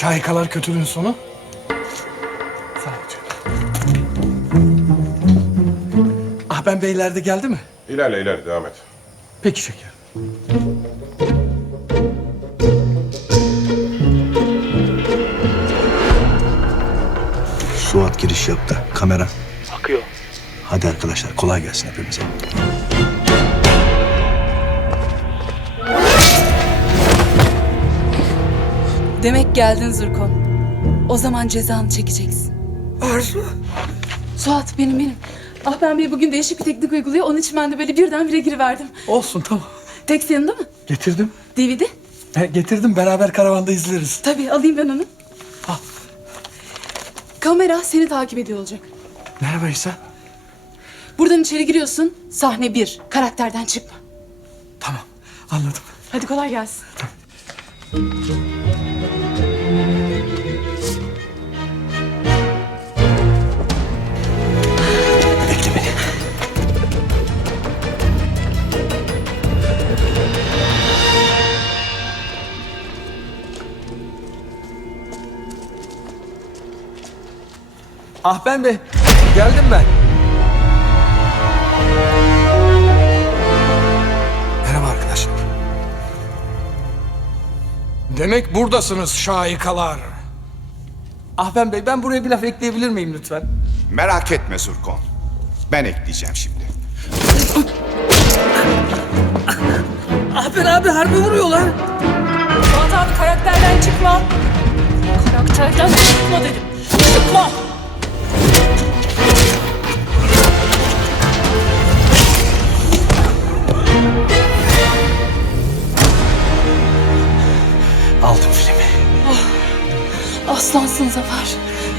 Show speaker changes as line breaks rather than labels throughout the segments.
Şahikalar kötülüğün sonu. Sağ ol canım. Ben beyler de geldi mi?
İlerle devam et.
Peki şeker.
Suat giriş yaptı. Kamera.
Akıyor.
Hadi arkadaşlar kolay gelsin hepimize.
Demek geldin Zurkon. O zaman cezanı çekeceksin.
Arzu.
Suat benim. Ben Bey bugün değişik bir teknik uyguluyor. Onun için ben de böyle birdenbire giriverdim.
Olsun tamam.
Tek yanında mı?
Getirdim.
DVD?
Getirdim, beraber karavanda izleriz.
Tabii alayım ben onu.
Al.
Kamera seni takip ediyor olacak.
Merhaba İsa.
Buradan içeri giriyorsun. Sahne 1. Karakterden çıkma.
Tamam, anladım.
Hadi kolay gelsin.
Bekle beni.
Ben Bey, geldim ben. Merhaba arkadaşlar. Demek buradasınız şahikalar. Ben Bey, ben buraya bir laf ekleyebilir miyim lütfen?
Merak etme Zurkon. Ben ekleyeceğim şimdi.
Abi harbi vuruyorlar.
Suat abi karakterden çıkma. Karakterden çıkma dedim. Çıkma.
Aldım filmi.
Aslansın Zafer.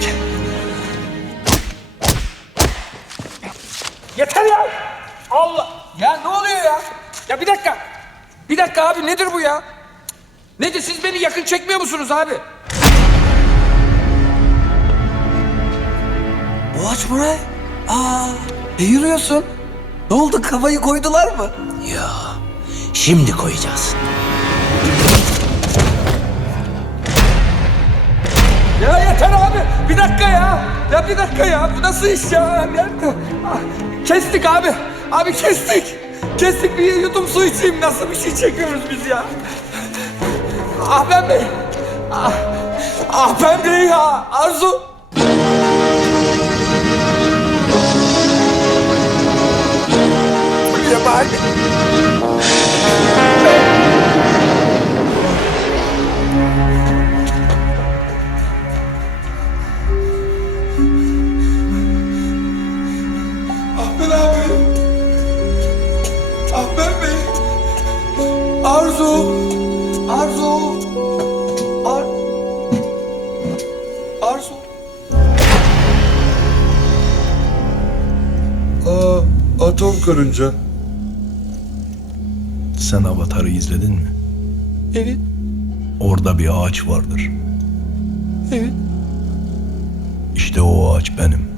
Yeter ya! Allah! Ya ne oluyor ya? Ya bir dakika! Bir dakika abi nedir bu ya? Nedir siz beni yakın çekmiyor musunuz abi?
Boğaç buraya. Yürüyorsun. Ne oldu, kafayı koydular mı?
Ya şimdi koyacağız.
Ya yeter abi! Bir dakika ya! Ya bir dakika ya! Bu nasıl iş ya? Kestik abi! Abi kestik! Kestik, bir yudum su içeyim. Nasıl bir şey çekiyoruz biz ya? Ben Bey! Ben Bey ya! Arzu! Ya bari. Ahmet abi. Ahmet Bey. Arzu. Arzu. Arzu.
Atom karınca.
Sen Avatar'ı izledin mi?
Evet.
Orada bir ağaç vardır.
Evet.
İşte o ağaç benim.